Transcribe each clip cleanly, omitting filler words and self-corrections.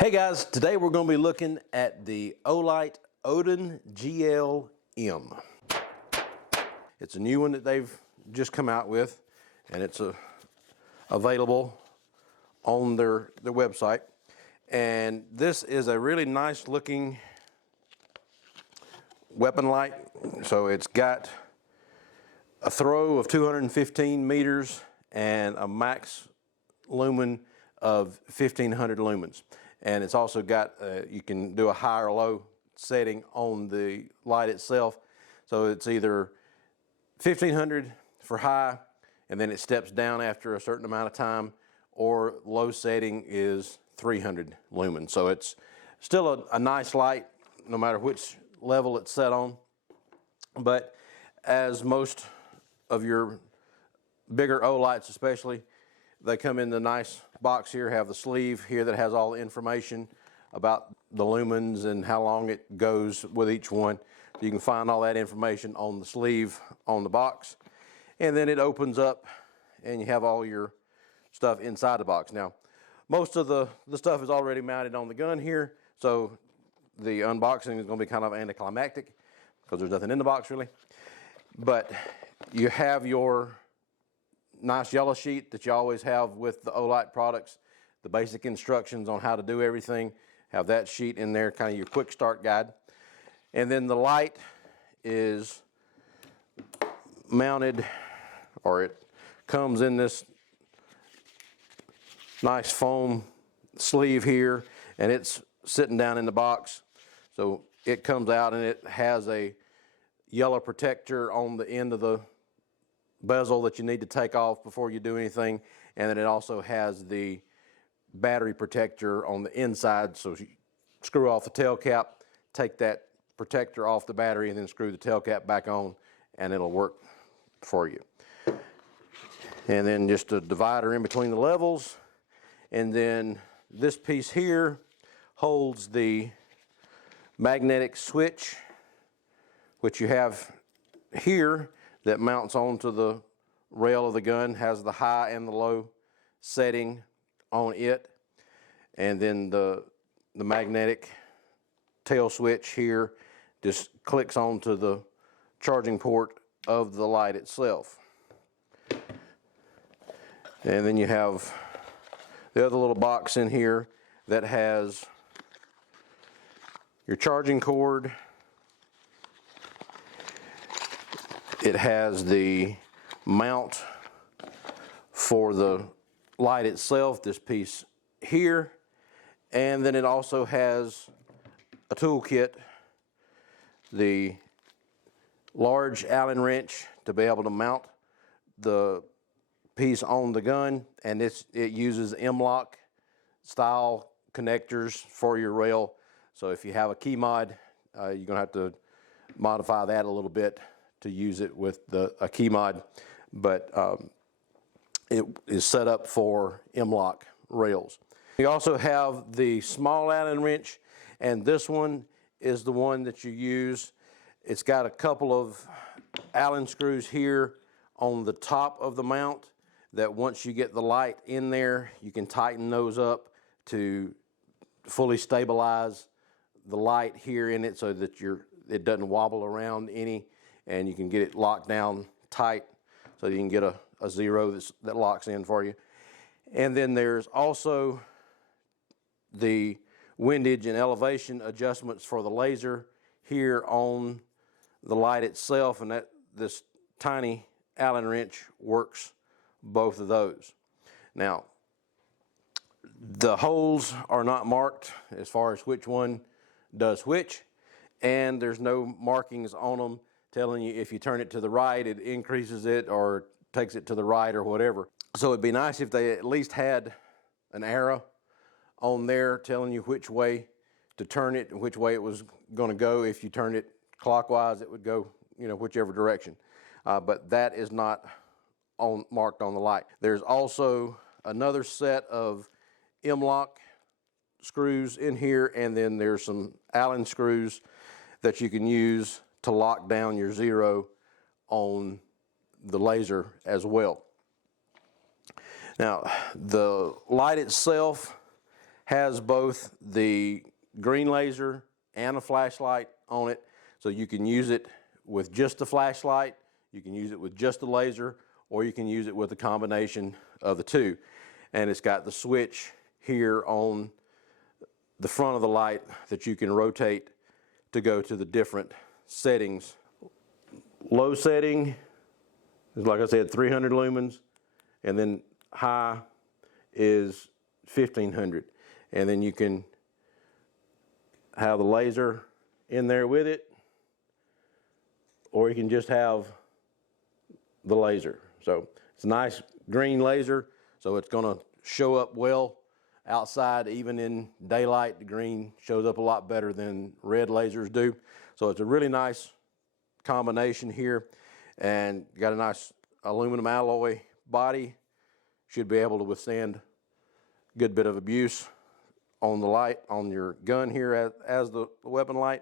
Hey guys, today we're going to be looking at the Olight Odin GL M. It's a new one that they've just come out with, and it's available on their website. And this is a really nice looking weapon light. So it's got a throw of 215 meters and a max lumen of 1500 lumens. And it's also got, you can do a high or low setting on the light itself. So it's either 1500 for high, and then it steps down after a certain amount of time, or low setting is 300 lumens. So it's still a nice light, no matter which level it's set on. But as most of your bigger Olights especially, they come in the nice box here, have the sleeve here that has all the information about the lumens and how long it goes with each one. You can find all that information on the sleeve on the box. And then it opens up and you have all your stuff inside the box. Now, most of the stuff is already mounted on the gun here, so the unboxing is going to be kind of anticlimactic because there's nothing in the box really. But you have your nice yellow sheet that you always have with the Olight products, the basic instructions on how to do everything. Have that sheet in there, kind of your quick start guide. And then the light is mounted, or it comes in this nice foam sleeve here, and it's sitting down in the box. So it comes out and it has a yellow protector on the end of the bezel that you need to take off before you do anything, and then it also has the battery protector on the inside. So you screw off the tail cap, take that protector off the battery, and then screw the tail cap back on, and it'll work for you. And then just a divider in between the levels, and then this piece here holds the magnetic switch, which you have here, that mounts onto the rail of the gun, has the high and the low setting on it. And then the magnetic tail switch here just clicks onto the charging port of the light itself. And then you have the other little box in here that has your charging cord. It has the mount for the light itself, this piece here, and then it also has a tool kit, the large Allen wrench to be able to mount the piece on the gun, and it uses M-lock style connectors for your rail. So if you have a key mod, you're going to have to modify that a little bit to use it with a key mod, but it is set up for M-lock rails. You also have the small Allen wrench, and this one is the one that you use. It's got a couple of Allen screws here on the top of the mount that once you get the light in there, you can tighten those up to fully stabilize the light here in it so that it doesn't wobble around any, and you can get it locked down tight so you can get a zero that locks in for you. And then there's also the windage and elevation adjustments for the laser here on the light itself, and this tiny Allen wrench works both of those. Now, the holes are not marked as far as which one does which, and there's no markings on them telling you if you turn it to the right, it increases it or takes it to the right or whatever. So it'd be nice if they at least had an arrow on there telling you which way to turn it and which way it was going to go. If you turn it clockwise, it would go, whichever direction. But that is not marked on the light. There's also another set of M-lock screws in here, and then there's some Allen screws that you can use to lock down your zero on the laser as well. Now, the light itself has both the green laser and a flashlight on it, so you can use it with just the flashlight, you can use it with just the laser, or you can use it with a combination of the two. And it's got the switch here on the front of the light that you can rotate to go to the different settings. Low setting is, like I said, 300 lumens, and then high is 1500. And then you can have the laser in there with it, or you can just have the laser. So it's a nice green laser, so it's going to show up well outside. Even in daylight, the green shows up a lot better than red lasers do. So it's a really nice combination here, and got a nice aluminum alloy body. Should be able to withstand a good bit of abuse on the light, on your gun here as the weapon light.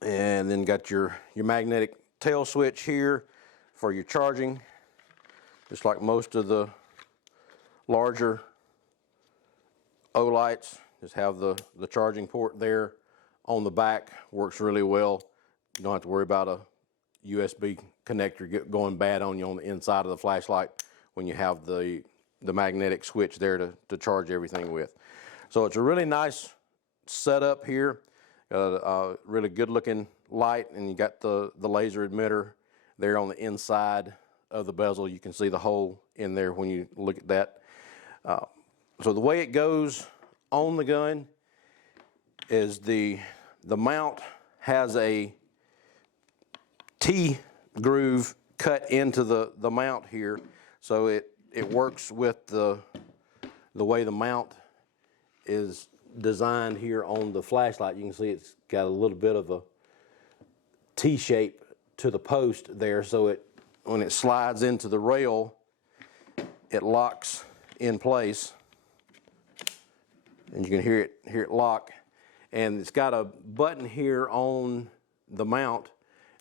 And then got your magnetic tail switch here for your charging, just like most of the larger Olights. Just have the charging port there on the back. Works really well. You don't have to worry about a USB connector going bad on you on the inside of the flashlight when you have the magnetic switch there to charge everything with. So it's a really nice setup here. A really good looking light, and you got the laser emitter there on the inside of the bezel. You can see the hole in there when you look at that. So the way it goes on the gun is the mount has a T groove cut into the mount here, so it works with the way the mount is designed here on the flashlight. You can see it's got a little bit of a T shape to the post there, so when it slides into the rail, it locks in place, and you can hear it lock. And it's got a button here on the mount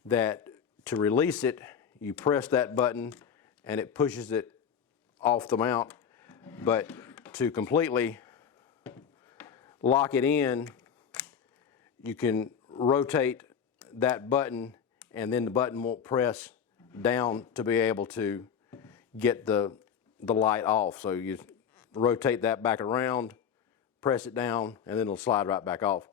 that, to release it, you press that button and it pushes it off the mount. But to completely lock it in, you can rotate that button, and then the button won't press down to be able to get the light off. So you rotate that back around, press it down, and then it'll slide right back off.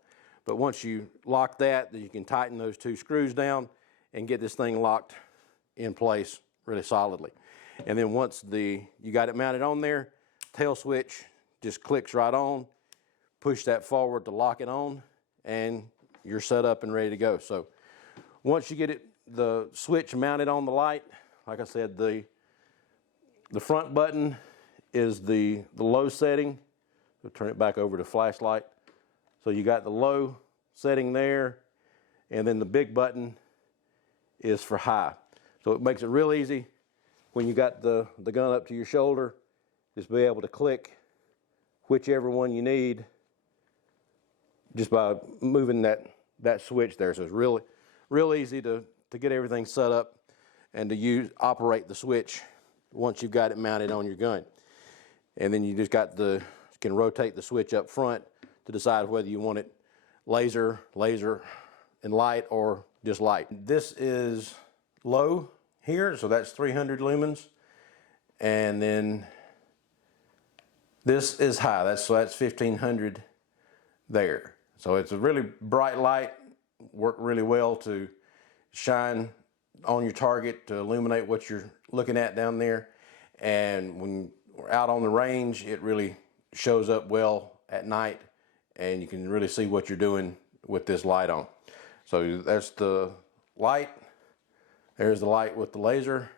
But once you lock that, then you can tighten those two screws down and get this thing locked in place really solidly. And then once you got it mounted on there, tail switch just clicks right on, push that forward to lock it on, and you're set up and ready to go. So once you get the switch mounted on the light, like I said, the front button is the low setting. We'll turn it back over to flashlight. So you got the low setting there, and then the big button is for high. So it makes it real easy when you got the gun up to your shoulder, just be able to click whichever one you need just by moving that switch there. So it's real easy to get everything set up and to operate the switch once you've got it mounted on your gun. And then you just can rotate the switch up front to decide whether you want it laser, and light, or just light. This is low here, so that's 300 lumens. And then this is high, so that's 1500 there. So it's a really bright light, work really well to shine on your target to illuminate what you're looking at down there. And when we're out on the range, it really shows up well at night, and you can really see what you're doing with this light on. So that's the light. There's the light with the laser,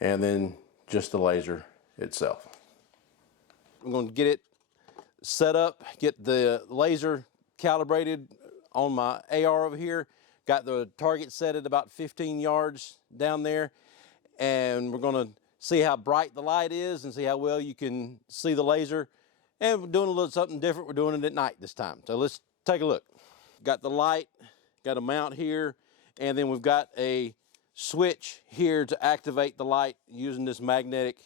and then just the laser itself. I'm going to get it set up, get the laser calibrated on my AR over here. Got the target set at about 15 yards down there, and we're going to see how bright the light is and see how well you can see the laser. And we're doing a little something different. We're doing it at night this time. So let's take a look. Got the light, got a mount here, and then we've got a switch here to activate the light using this magnetic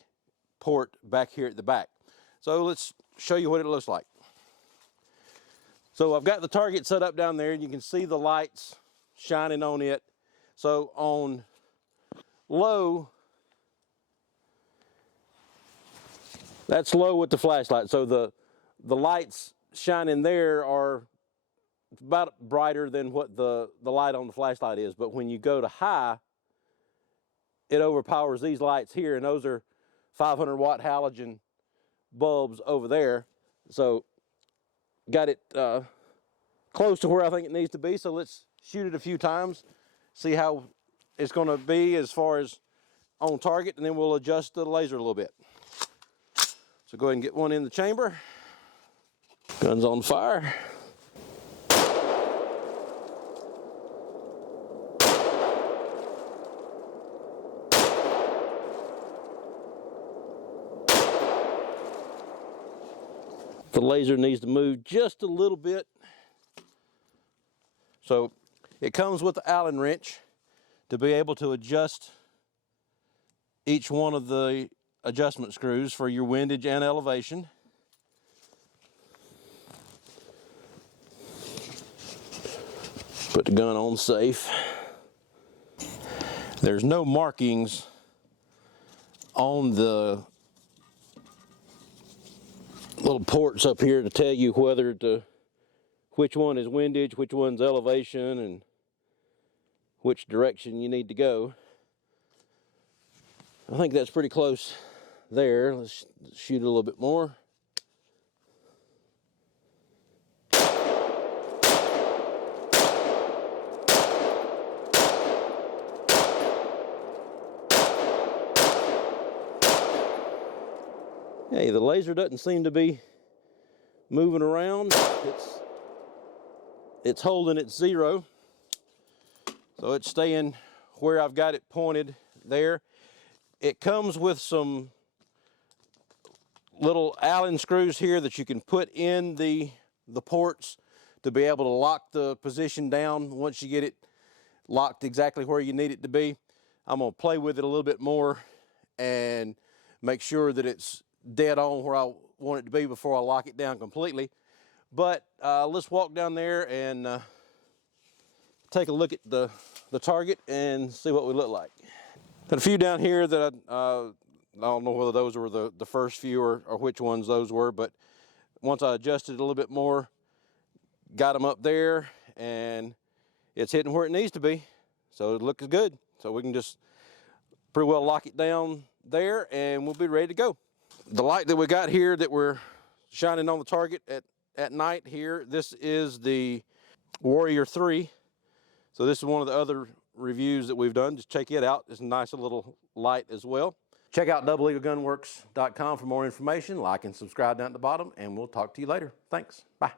port back here at the back. So let's show you what it looks like. So I've got the target set up down there, and you can see the lights shining on it. So on low, that's low with the flashlight. So the lights shining there are about brighter than what the light on the flashlight is. But when you go to high, it overpowers these lights here, and those are 500 watt halogen bulbs over there. So got it close to where I think it needs to be. So let's shoot it a few times, see how it's going to be as far as on target, and then we'll adjust the laser a little bit. So go ahead and get one in the chamber. Gun's on fire. The laser needs to move just a little bit. So it comes with the Allen wrench to be able to adjust each one of the adjustment screws for your windage and elevation. Put the gun on safe. There's no markings on the little ports up here to tell you which one is windage, which one's elevation, and which direction you need to go. I think that's pretty close there. Let's shoot a little bit more. Hey, the laser doesn't seem to be moving around. It's holding at 0. So it's staying where I've got it pointed there. It comes with some little Allen screws here that you can put in the ports to be able to lock the position down once you get it locked exactly where you need it to be. I'm going to play with it a little bit more and make sure that it's dead on where I want it to be before I lock it down completely. But let's walk down there and take a look at the target and see what we look like. Got a few down here that I don't know whether those were the first few or which ones those were, but once I adjusted it a little bit more, got them up there, and it's hitting where it needs to be. So it looks good. So we can just pretty well lock it down there, and we'll be ready to go. The light that we got here that we're shining on the target at night here, this is the Warrior 3. So this is one of the other reviews that we've done. Just check it out. It's a nice little light as well. Check out doubleeaglegunworks.com for more information. Like and subscribe down at the bottom, and we'll talk to you later. Thanks. Bye.